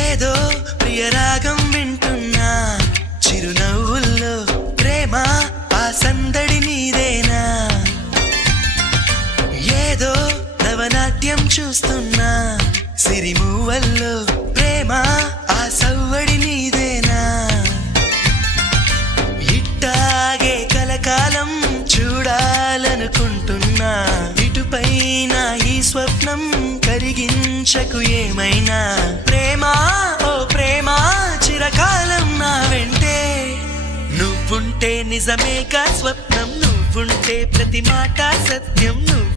ఏదో ప్రియరాగం వింటున్నా చిరునవ్వుల్లో ప్రేమ ఆ సందడి నీదేనా ఏదో నవనాట్యం చూస్తున్నా సిరిమూవల్లో ప్రేమ ఆ సవ్వడి నీదేనా ఇట్టాగే కలకాలం చూడాలనుకుంటున్నా ఇటుపైన ఈ స్వప్నం కరిగించకు ఏమైనా ప్రేమ ఓ ప్రేమ చిరకాలం నా వెంటే నువ్వుంటే నిజమేగా స్వప్నం నువ్వుంటే ప్రతి మాట సత్యం నువ్వు